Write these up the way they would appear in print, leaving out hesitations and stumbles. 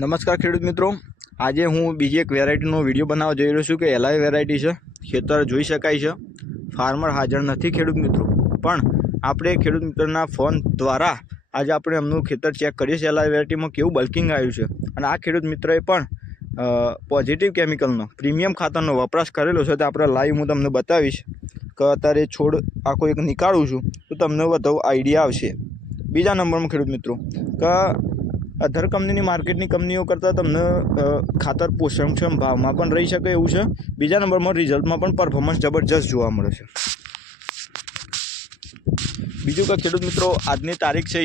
નમસ્કાર ખેડૂત મિત્રો, આજે હું બીજી એક વેરાયટીનો વિડીયો બનાવવા જઈ રહ્યો છું કે એલાય વેરાયટી છે. ખેતર જોઈ શકાય છે, ફાર્મર હાજર નથી ખેડૂત મિત્રો, પણ આપણે ખેડૂત મિત્રોના ફોન દ્વારા આજે આપણે એમનું ખેતર ચેક કરીએ છીએ. એલાય વેરાયટીમાં કેવું બલ્કિંગ આવ્યું છે અને આ ખેડૂત મિત્રોએ પણ પોઝિટિવ કેમિકલનો પ્રીમિયમ ખાતરનો વપરાશ કરેલો છે. તો આપણે લાઈવ હું તમને બતાવીશ કે અત્યારે છોડ આખો એક નીકાળું છું તો તમને વધુ આઈડિયા આવશે. બીજા નંબરમાં ખેડૂત મિત્રો કે અધર કંપનીની માર્કેટની કંપનીઓ કરતાં તમને ખાતર પોષણક્ષમ ભાવમાં પણ રહી શકે એવું છે. બીજા નંબરમાં રિઝલ્ટમાં પણ પરફોર્મન્સ જબરજસ્ત જોવા મળે છે. બીજું કે ખેડૂત મિત્રો, આજની તારીખ છે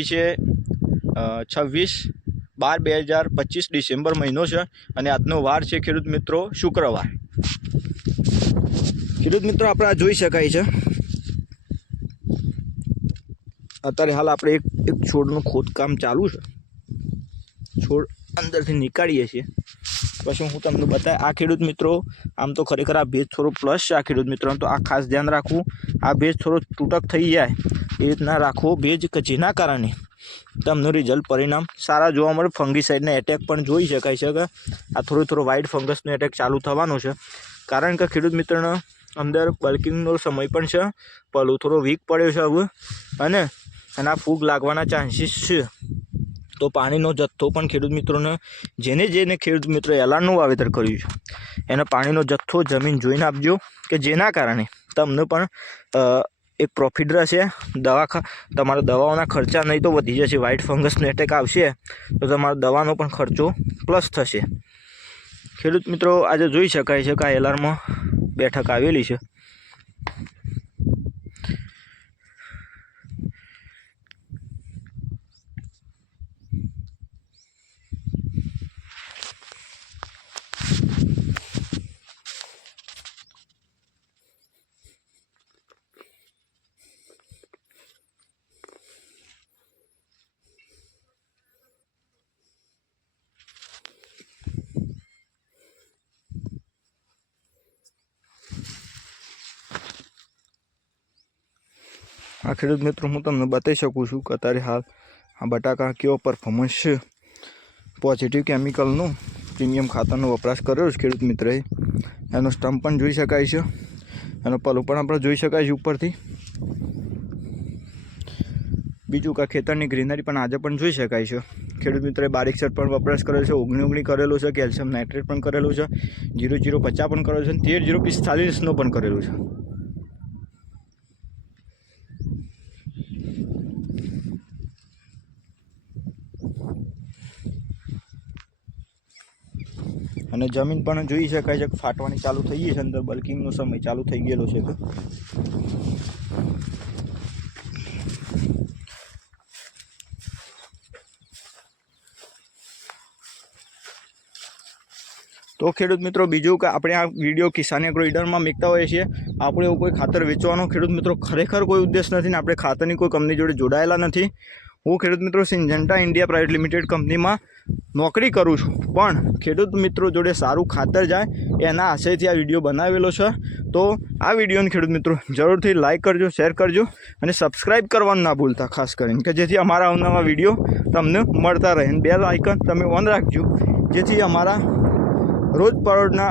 26/12/2025 ડિસેમ્બર મહિનો છે અને આજનો વાર છે ખેડૂત મિત્રો શુક્રવાર. ખેડૂત મિત્રો આપણે આ જોઈ શકાય છે. અત્યારે હાલ આપણે એક છોડનું ખોદકામ ચાલુ છે. છોડ અંદરથી નીકાળીએ છીએ પછી હું તમને બતાવી. આ ખેડૂત મિત્રો આમ તો ખરેખર આ ભેજ થોડો પ્લસ છે. આ ખેડૂત મિત્રો તો આ ખાસ ધ્યાન રાખવું, આ ભેજ થોડો તૂટક થઈ જાય એ રીતના રાખવો ભેજ, કે જેના કારણે તમને રિઝલ્ટ પરિણામ સારા જોવા મળે. ફંગીસાઇડના એટેક પણ જોઈ શકાય છે કે આ થોડો વ્હાઇટ ફંગસનો એટેક ચાલુ થવાનો છે, કારણ કે ખેડૂત મિત્રોનો અંદર બલ્કિંગનો સમય પણ છે. પલું થોડો વીક પડ્યો છે હવે અને એના ફૂગ લાગવાના ચાન્સીસ છે. તો પાણીનો જથ્થો પણ ખેડૂત મિત્રોને જેને ખેડૂત મિત્રો એલારનું વાવેતર કર્યું છે એને પાણીનો જથ્થો જમીન જોઈને આપજો, કે જેના કારણે તમને પણ એક પ્રોફિટ રહેશે. તમારા દવાઓના ખર્ચા નહીં તો વધી જશે. વ્હાઇટ ફંગસનો એટેક આવશે તો તમારા દવાનો પણ ખર્ચો પ્લસ થશે. ખેડૂત મિત્રો આજે જોઈ શકાય છે કે આ એલારમાં બેઠક આવેલી છે. આ ખેડૂત મિત્રો હું તમને બતાવી શકું છું કે અત્યારે હાલ આ બટાકા કેવો પરફોર્મન્સ છે. પોઝિટિવ કેમિકલનું પ્રીમિયમ ખાતરનો વપરાશ કર્યો છે ખેડૂત મિત્રએ. એનો સ્ટમ્પ પણ જોઈ શકાય છે, એનો પલો પણ આપણે જોઈ શકાય છે ઉપરથી. બીજું કે ખેતરની ગ્રીનરી પણ આજે પણ જોઈ શકાય છે. ખેડૂત મિત્રોએ બારીક સર પણ વપરાશ કરેલો છે, 19 કરેલો છે, કેલ્શિયમ નાઇટ્રેટ પણ કરેલું છે, 0050 પણ કરેલું છે, 13045નો પણ કરેલું છે. અને જમીન પણ જોઈ શકાય છે કે ફાટવાની ચાલુ થઈ ગઈ છે. અંદર બલ્કિંગનો સમય ચાલુ થઈ ગયેલો છે. તો ખેડૂત મિત્રો બીજું કે આપણે આ વિડીયો કિસાન એગ્રો લીડરમાં મૂકતા હોઈએ છીએ. આપણે એવું કોઈ ખાતર વેચવાનો ખેડૂત મિત્રો ખરેખર કોઈ ઉદ્દેશ નથી ને આપણે ખાતરની કોઈ કંપની જોડે જોડાયેલા નથી. હું ખેડૂત મિત્રો સિંજન્ટા ઇન્ડિયા પ્રાઇવેટ લિમિટેડ કંપનીમાં નોકરી કરું છું, પણ ખેડૂત મિત્રો જોડે સારું ખાતર જાય એના આશયથી આ વિડીયો બનાવેલો છે. તો આ વિડીયોને ખેડૂત મિત્રો જરૂરથી લાઇક કરજો, શેર કરજો અને સબસ્ક્રાઈબ કરવાનું ના ભૂલતા, ખાસ કરીને કે જેથી અમારા અવનવા વિડીયો તમને મળતા રહે. બેલ આઇકન તમે ઓન રાખજો, જેથી અમારા રોજના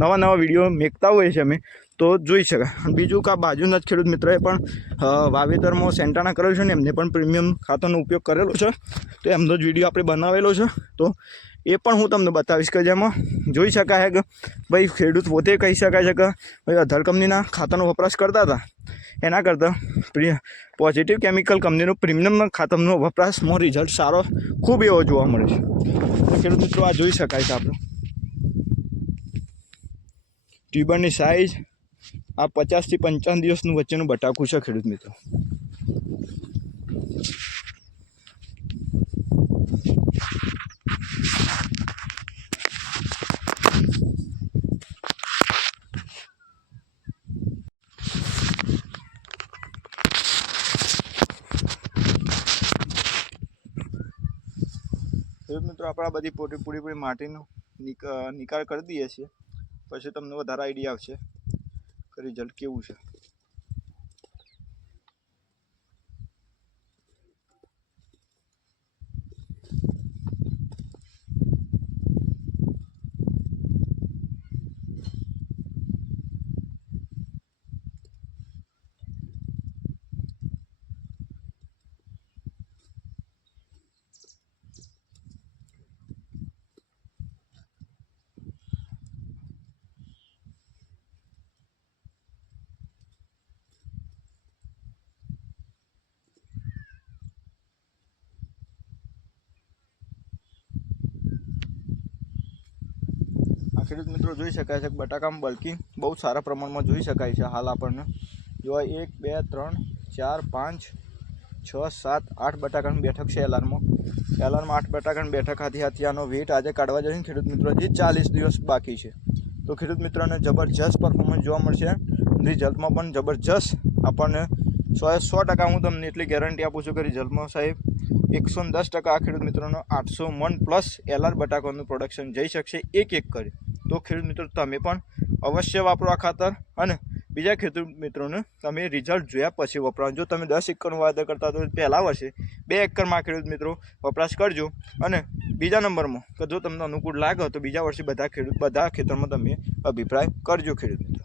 નવા વિડીયો મેકતા હોઈએ છીએ અમે તો જોઈ શકાય. બીજું કે આ બાજુના જ ખેડૂત મિત્રએ પણ વાવેતરમાં સેન્ટાના કરેલું છે ને એમને પણ પ્રીમિયમ ખાતરનો ઉપયોગ કરેલો છે. તો એમનો જ વિડીયો આપણે બનાવેલો છે, તો એ પણ હું તમને બતાવીશ કે જેમાં જોઈ શકાય કે ભાઈ ખેડૂત પોતે કહી શકાય છે કે ભાઈ અધર કંપનીના ખાતરનો વપરાશ કરતા હતા એના કરતાં પોઝિટિવ કેમિકલ કંપનીનો પ્રીમિયમ ખાતરનો વપરાશમાં રિઝલ્ટ સારો ખૂબ એવો જોવા મળે છે. તો ખેડૂત મિત્રો આ જોઈ શકાય છે આપણે ટ્યુબરની સાઇઝ. આ 50 થી 55 દિવસનું વચ્ચેનું બટાકું છે ખેડૂત મિત્રો. ખેડૂત મિત્રો આપણે આ બધી પૂરી માટીનો નિકાલ કરી દઈએ છીએ, પછી તમને વધારે આઈડિયા આવશે કે રિઝલ્ટ કેવું છે. ખેડૂત મિત્રો જોઈ શકાય છે કે બટાકામાં બલ્કિંગ બહુ સારા પ્રમાણમાં જોઈ શકાય છે હાલ આપણને જો 1 2 3 4 5 6 7 8 બટાકાની બેઠક છે એલારમાં 8 બટાકાની બેઠક હાથી આનો વેટ આજે કાઢવા જશે ખેડૂત મિત્રો હજી 40 દિવસ બાકી છે તો ખેડૂત મિત્રોને જબરજસ્ત પરફોર્મન્સ જોવા મળશે રિઝલ્ટમાં પણ જબરજસ્ત આપણને 100% હું તમને એટલી ગેરંટી આપું છું કે રિઝલ્ટમાં સાહેબ 110% આ ખેડૂત મિત્રોનો 800 મણ પ્લસ એલઆર બટાકાનું પ્રોડક્શન જઈ શકશે એક કરી તો ખેડૂત મિત્રો તમે પણ અવશ્ય વાપરો આ ખાતર અને બીજા ખેડૂત મિત્રોને તમે રિઝલ્ટ જોયા પછી વપરાવો જો તમે 10 એકરનું વાવેતર કરતા તો પહેલા વર્ષે 2 એકરમાં ખેડૂત મિત્રો વપરાશ કરજો અને બીજા નંબરમાં કે જો તમને અનુકૂળ લાગે તો બીજા વર્ષે બધા ખેતરમાં તમે અભિપ્રાય કરજો ખેડૂત મિત્રો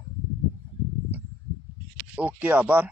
ઓકે આભાર